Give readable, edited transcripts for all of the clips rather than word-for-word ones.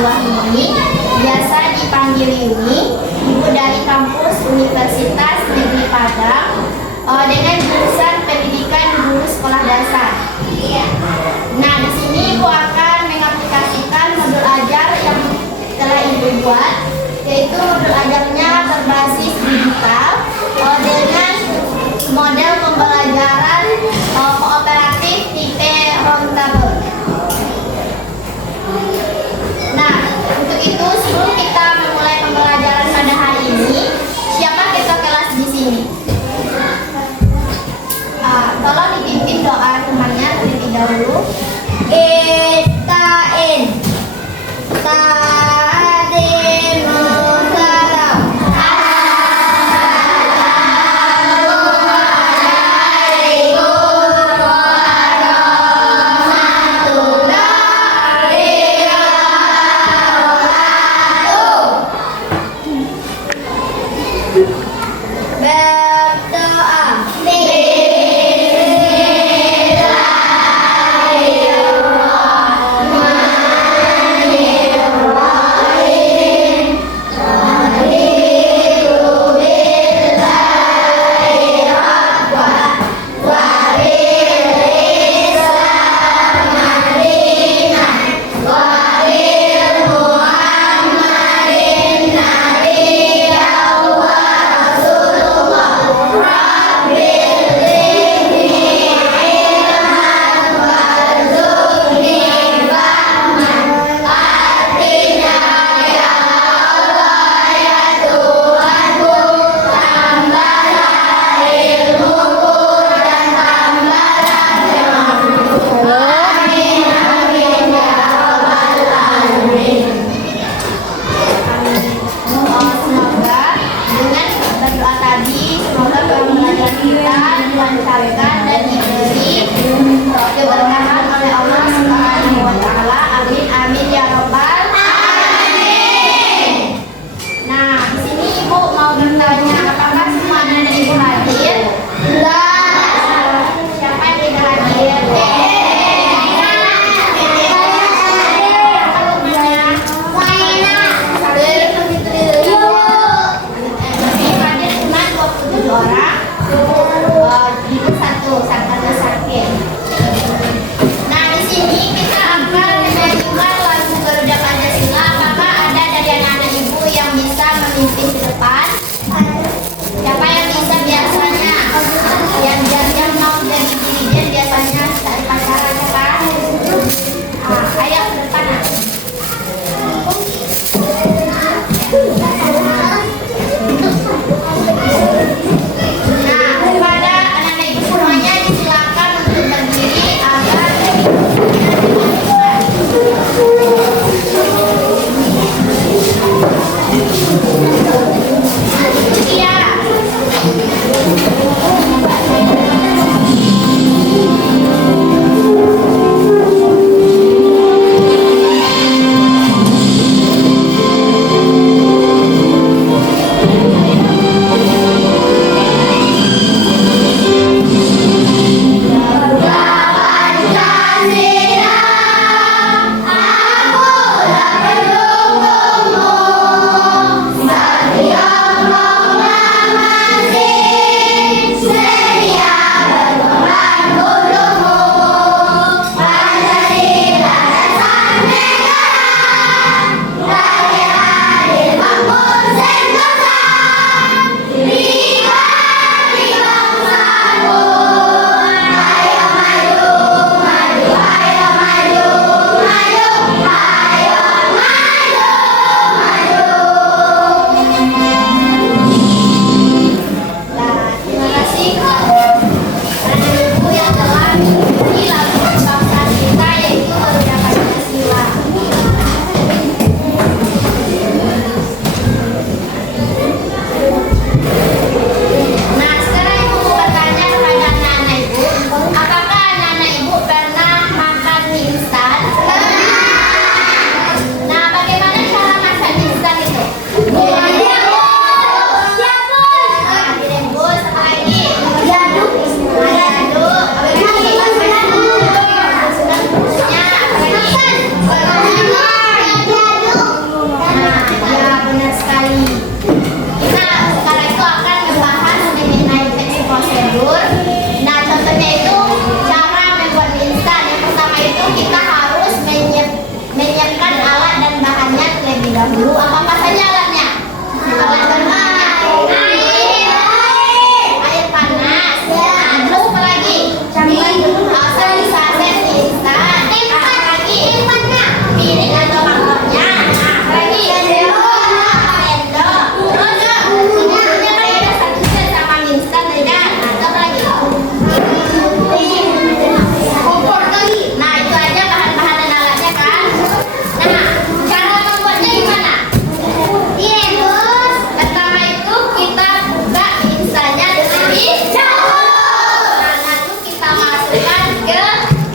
Wahyuni, biasa dipanggil Yuni, ibu dari kampus Universitas Negeri Padang, dengan jurusan pendidikan guru sekolah dasar. Nah, di sini ibu akan mengaplikasikan modul ajar yang telah ibu buat, yaitu modul ajarnya berbasis digital dengan model pembelajaran kooperatif tipe roundtable. Nah, untuk itu sebelum kita memulai pembelajaran pada hari ini, siapa ketua kelas di sini? Tolong dipimpin doa teman dahulu. Apa saja alatnya? Alat bermain, air panas, terus apa lagi? Saset instan, apa lagi? Piring atau mangkoknya, apa lagi? Sendok, terus semuanya kan ada satu set sama instan kan? Atau apa lagi? Kompor kali. Nah itu aja bahan-bahan dan alatnya kan. Nah cara membuatnya gimana? Pertama itu kita buka instannya terlebih dahulu. Nah lalu kita masukkan ke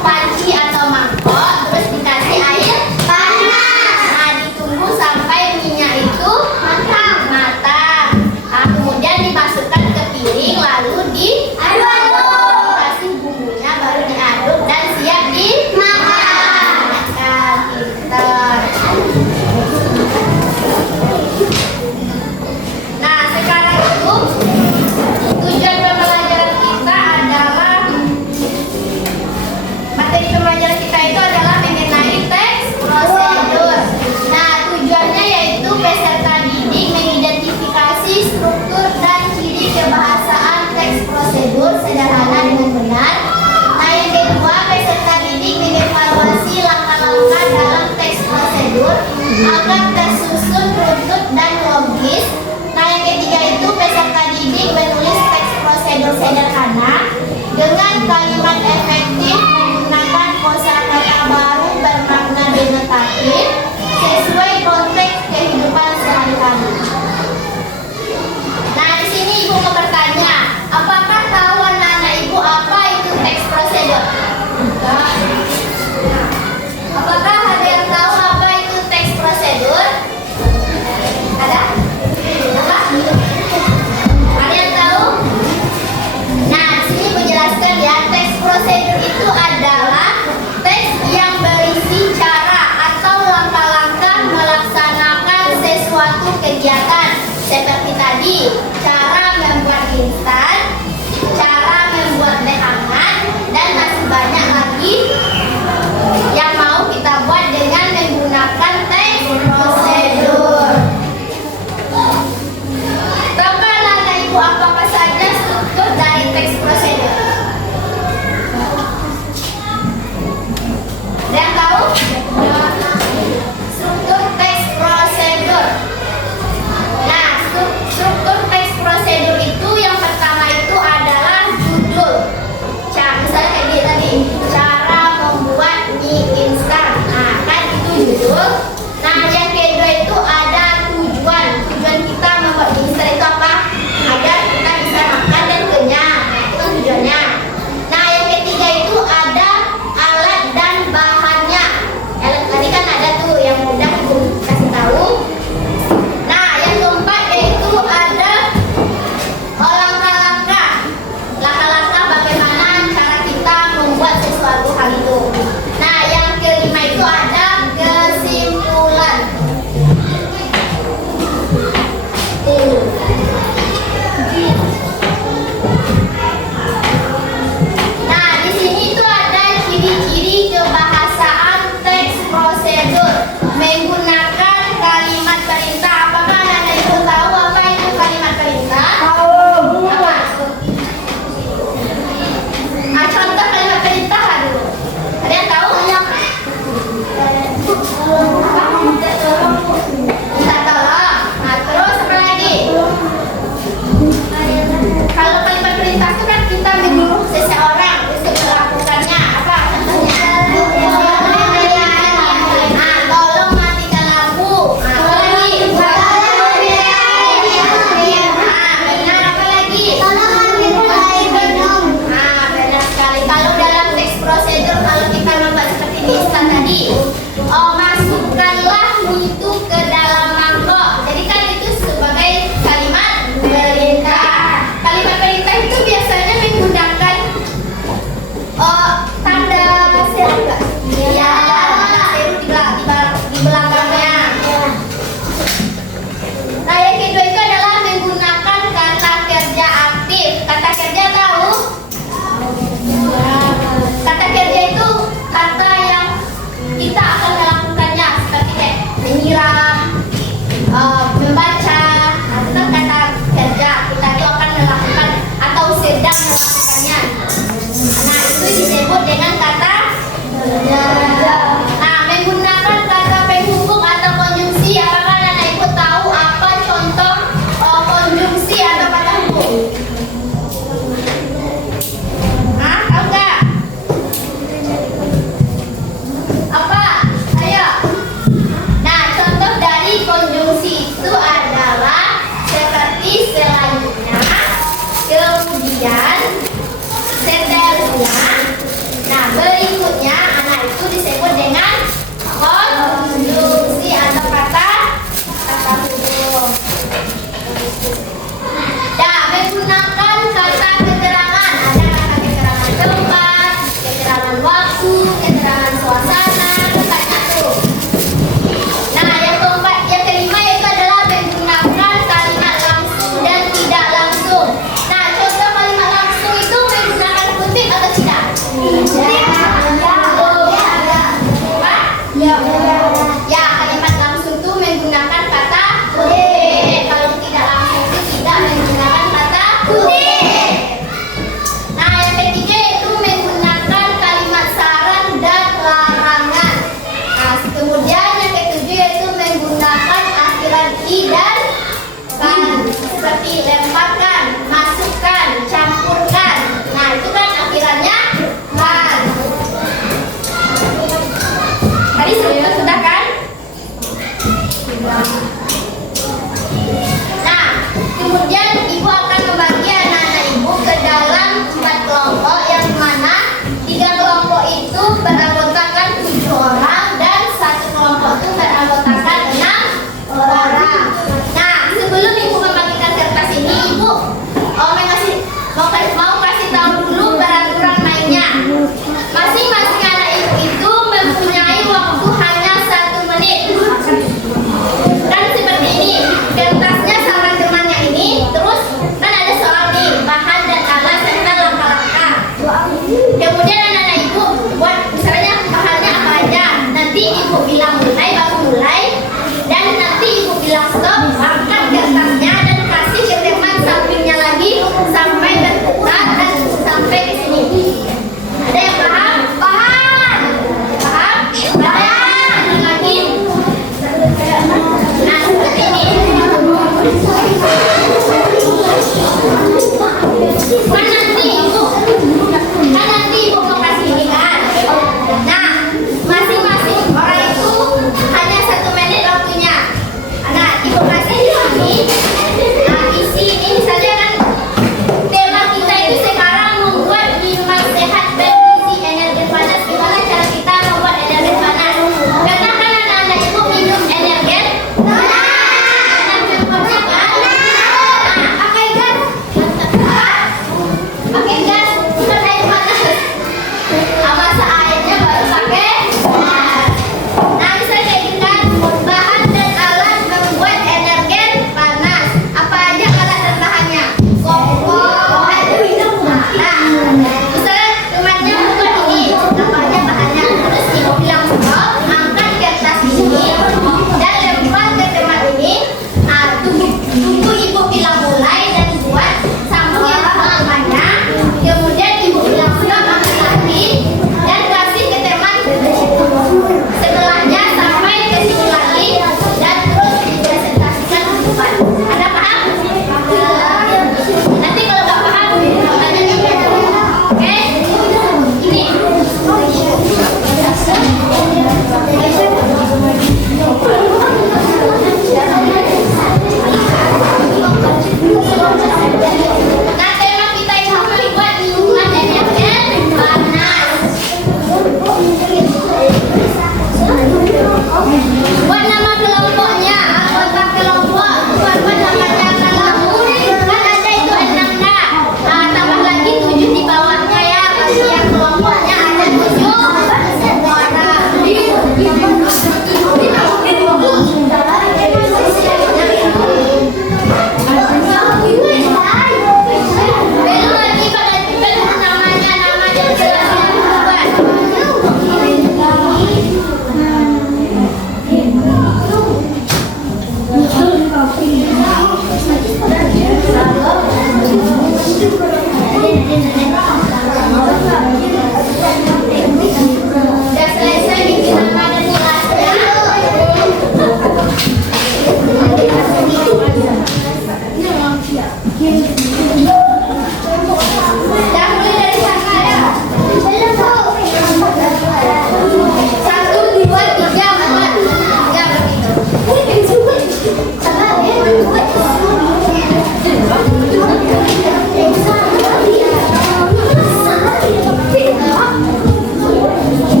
panci atau mangkok, terus dikasih air panas. Nah ditunggu sampai minyak itu matang. Nah, kemudian dimasukkan ke piring lalu diaduk. Kasih bumbunya baru diaduk dan siap dimakan. Nah, pintar. Nah, sekarang itu tujuan pembelajaran kita adalah materi pembelajaran kita itu adalah mengenai teks prosedur. Nah, tujuannya yaitu peserta didik mengidentifikasi struktur dan ciri kebahasaan teks prosedur sederhana dengan benar. Nah, yang kedua, peserta didik mengevaluasi langkah-langkah dalam teks prosedur agar tersusun runtut dan logis. Nah, yang ketiga itu peserta didik menulis teks prosedur sederhana dengan kalimat efektif menggunakan kosakata baru bermakna denotatif sesuai konteks kehidupan sehari-hari. Nah, di sini ibu mau bertanya, apakah tahu anak-anak ibu apa itu teks prosedur? Apakah ada yang tahu apa itu teks prosedur? Ada? Apa? Ada yang tahu? Nah, di sini menjelaskan ya, teks prosedur itu adalah teks yang berisi cara atau langkah-langkah melaksanakan sesuatu kegiatan seperti tadi, cara membuat instan, cara membuat teh hangat, dan masih banyak lagi yang mau kita buat dengan menggunakan teks prosedur. Tahukah anak-anak ibu apa saja struktur dari teks prosedur? Ada yang tahu? Struktur teks prosedur. Nah, struktur teks prosedur itu yang pertama itu adalah judul. Misalnya kayak gini tadi, cara membuat mie instan. Nah, kan itu judul. Nah, yang kedua itu ada tujuan. Tujuan kita membuat mie instan itu apa? Agar kita bisa makan dan kenyang. Nah, itu kan tujuannya. Nah, yang ketiga itu ada alat dan bahannya. Tadi kan ada tuh yang mudah ibu kasih tahu. Nah, yang keempat yaitu ada langkah-langkah. Langkah-langkah bagaimana cara kita membuat sesuatu hal itu. Nah, yang kelima itu ada kesimpulan. Nah, di sini tuh ada ciri-ciri kebahasaan teks prosedur menggunakan kalimat perintah. Apakah anak-anak ibu tahu apa itu kalimat perintah? Apa? Contoh kalimat perintah dulu. Ada yang tahu? Minta tolong. Nah, terus apa lagi? Kalau kalimat perintah itu kan kita menyuruh seseorang untuk melakukannya. Apa contohnya? Nah, tolong matikan lampu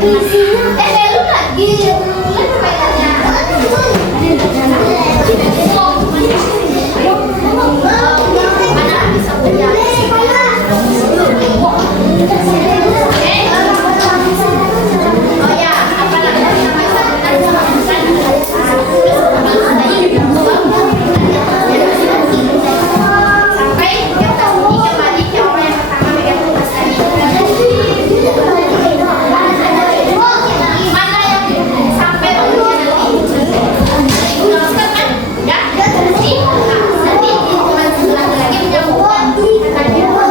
Belum lagi. Mulai permainannya. Mana bisa punya? Oh ya, apa namanya? Sampai kita bunyi kembali ke orang yang pertama megang tugas tadi. Mana yang sampai bunyinya nanti? Ulang kan? Ya, nanti. Nanti hitungan sebelah lagi menyambungkan katanya. Kalau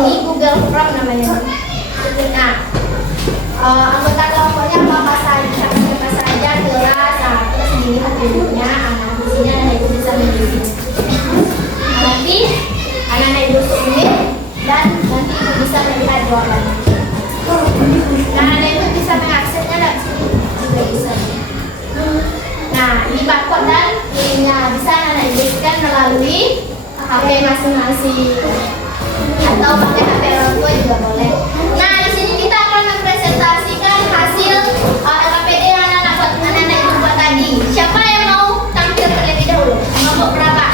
Ini Google Chrome namanya. Nah, anggota kelompoknya apa saja, kelas, terus ini atributnya, di sini anak ibu bisa memilih. Nanti anak ibu pilih dan nanti ibu bisa melihat jawabannya. Nah, anak ibu bisa mengaksesnya dan juga bisa. Nah, ini barcode dan linknya bisa anak ibu scan melalui HP masing-masing atau pakai HP orang tua juga boleh. Nah, di sini kita akan mempresentasikan hasil LKPD yang anak-anak ibu buat tadi. Siapa yang mau tampil terlebih dahulu? Kelompok berapa?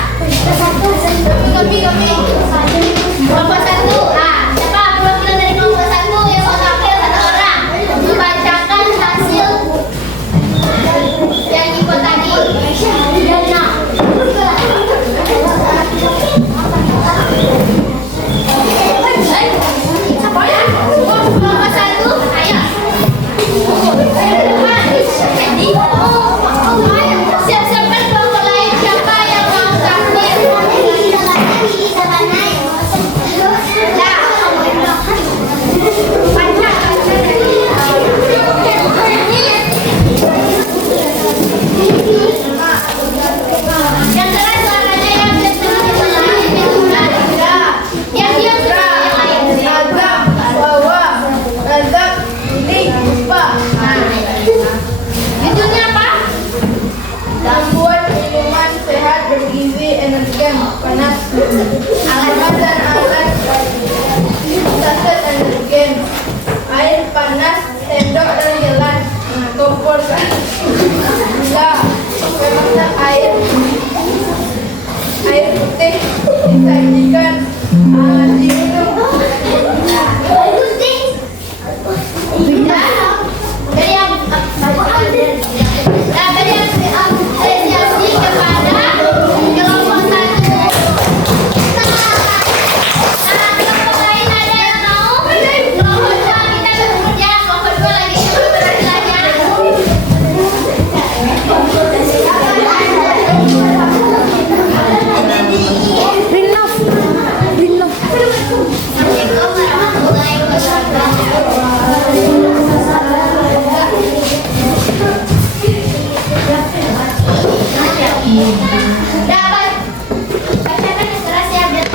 Kami. Kelompok 1. Ah, siapa perwakilan dari kelompok 1 yang mau tampil? 1 orang. Membacakan hasil yang dibuat tadi. panas, sendok dan gelas, kompor kan, gula, memasak air putih disajikan, diminum. Apresiasi kepada kelompok satu. Kelompok lain ada yang mau? Kelompok dua kita bekerja, kelompok dua lagi belajar. Assalamualaikum warahmatullahi wabarakatuh. Dapat bacakan yang keras ya biar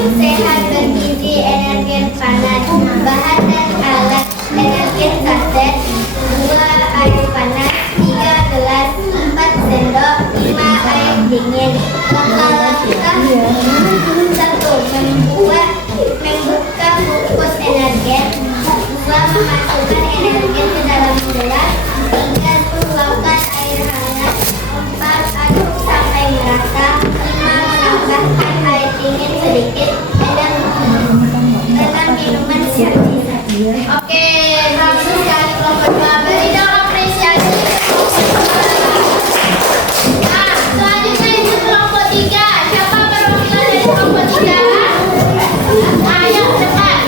sehat, bergizi, energen panas, bahan dan alat, energen kaset, 2 air panas, 3 gelas, 4 sendok, 5 air dingin. Langkah-langkah 1. Membuka bungkus energen, 2. Memasukkan energen ke dalam gelas, 3. Tuangkan air hangat, 4. Aduk sampai merata, 5. Menambahkan air dingin sedikit dan minuman siap. Oke, bagus sekali kelompok 2. Beri dong apresiasi. Nah, selanjutnya itu kelompok 3. Siapa perwakilan dari kelompok 3? Ayo ke depan.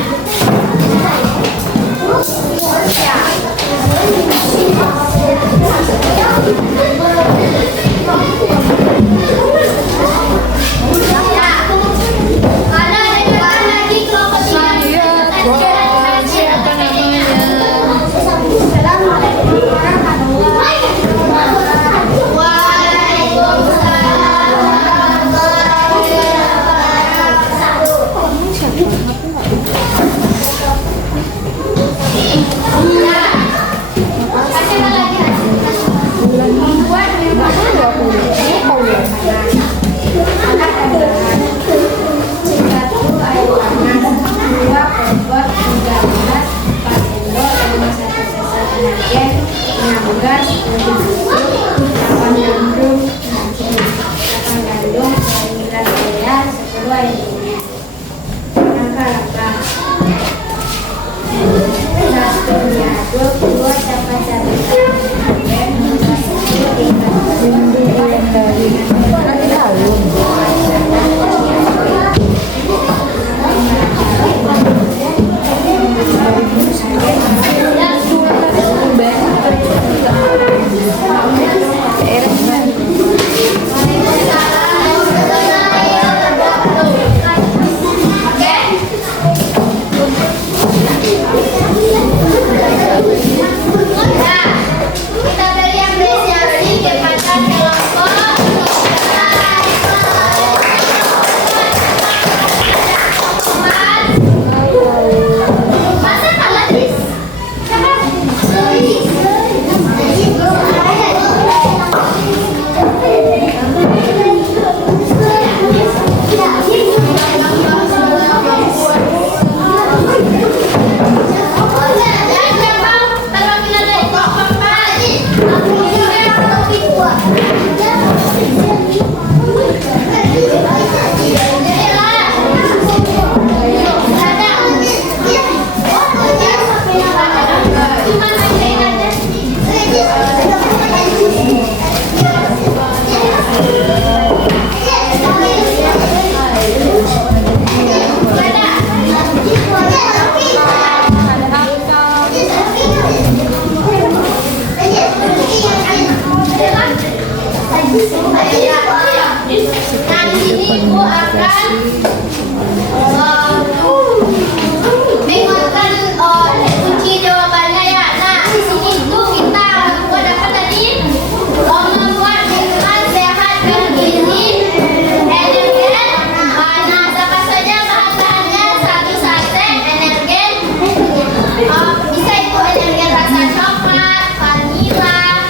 Bisa itu energen rasa coklat, vanila,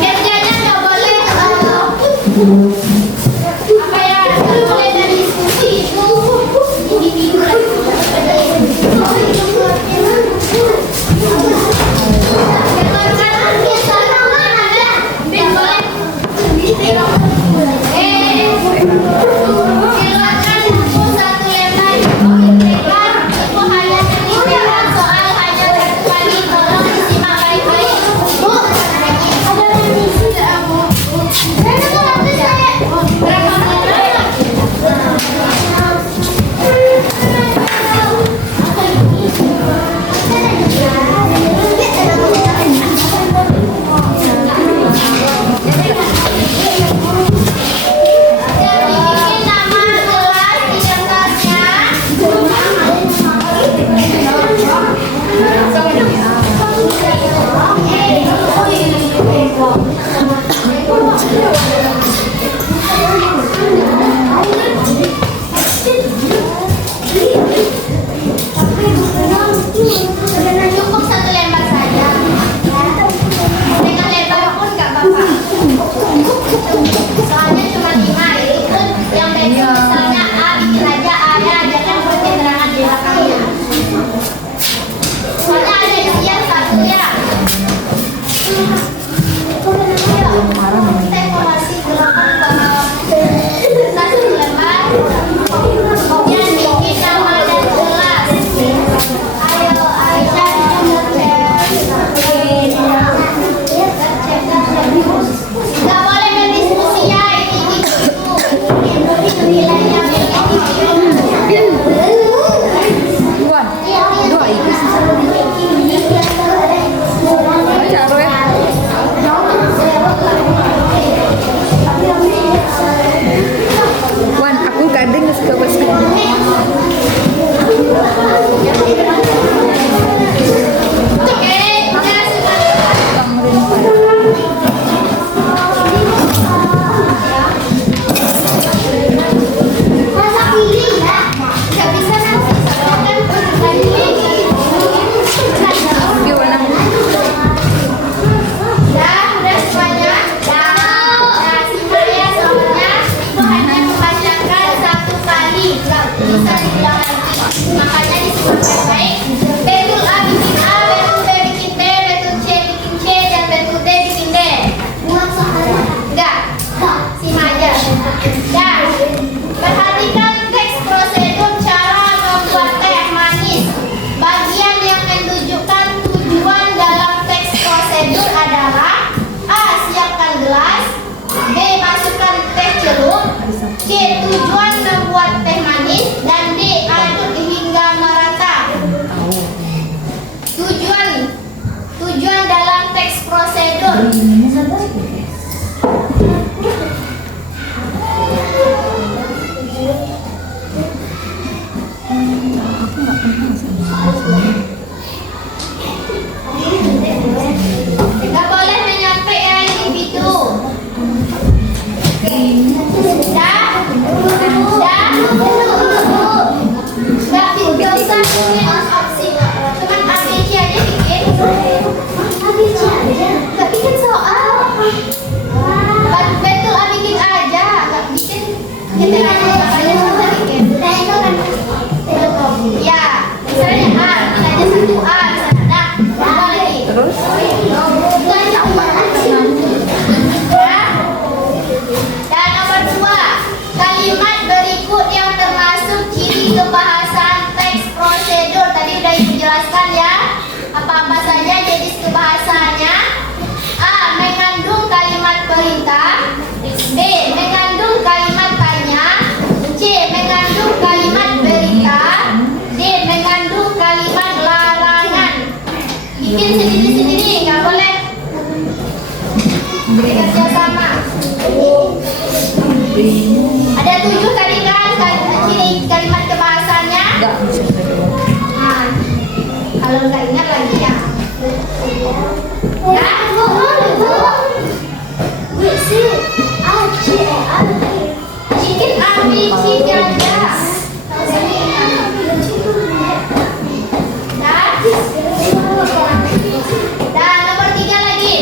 Kerjanya nggak boleh apa ya, nggak boleh dari diskusi itu individu lagi. Silakan buku satu lembar dipegang. Ibu hanya terlihat soal hanya satu kali. Tolong disimak baik-baik. Bu, ada remisi nggak, Bu? Saya tuh habis saya. Berapa bikin nama kelas di daftarnya. Cukup satu lembar saja. Dengan lebar pun nggak apa-apa. Soalnya cuma 5 itu yang beda, misalnya A bikin aja A nya aja kan keterangan di belakangnya. Soalnya ada isian satu ya. Kita evaluasi gerakan satu lembar. Kemudian bikin nama dan kelas. Ayo Aisyah nggak boleh berdiskusi ya, ini nilainya Wan, aku kadang suka basket. Oke, udah masa pilih ya, nggak bisa nanti kan Gimana? udah semuanya. Nah, simak ya soalnya itu hanya membacakan satu kali, nggak bisa diulang lagi. Makanya disimak baik-baik. Betul A bikin A, betul B bikin B, betul C bikin C, dan betul D bikin D. Enggak, simak aja. Dan perhatikan teks prosedur cara membuat teh manis. Bagian yang menunjukkan tujuan dalam teks prosedur adalah A. Siapkan gelas, B. Masukkan teh celup, C. Tujuan membuat teh manis, dan D. Aduk hingga merata. Tujuan dalam teks prosedur. Nggak boleh menyampaikan individu. Nggak bisa tulis opsi. Cuman ABC aja bikin. ABC aja. Nggak bikin soal. Betul A bikin aja. Nggak bikin. Kita aja kita bikin. Ya, misalnya A, misalnya 1A, misalnya. Nah, lagi. Terus? Dan nomor 2, kalimat berikut yang termasuk ciri kebahasaan teks prosedur. Tadi udah dijelaskan ya, apa-apa saja jenis kebahasaannya. A. Mengandung kalimat perintah, B. Mengandung kalimat tanya, C. Mengandung kalimat berita, D. Mengandung kalimat larangan. Bikin sendiri-sendiri, nggak boleh bekerja sama. Ada 7 tadi kan ciri kalimat kebahasannya. Nah, kalau nggak ingat lagi ya. Ya, bikin ABC aja. Dan nomor 3 lagi.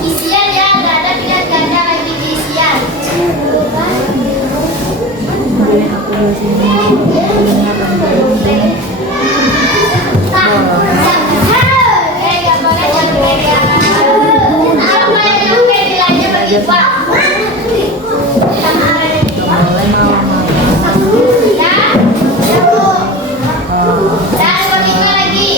Isian ya, nggak ada tidak ganda lagi di isian. Nggak boleh jangan pegang. Apa yang bilangnya bagi Pak? Ya. Dan kelima lagi.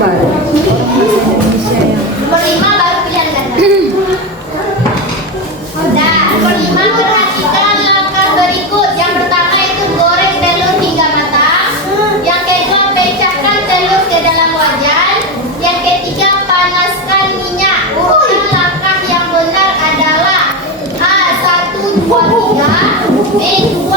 Baru. Indonesia yang Kelima baru pilihan ganda. Nah, kelima perhatikan langkah berikut. Yang pertama itu goreng telur hingga matang. Yang kedua pecahkan telur ke dalam wajan. Yang ketiga panaskan minyak. Urutan langkah yang benar adalah A 1 2 3, B 2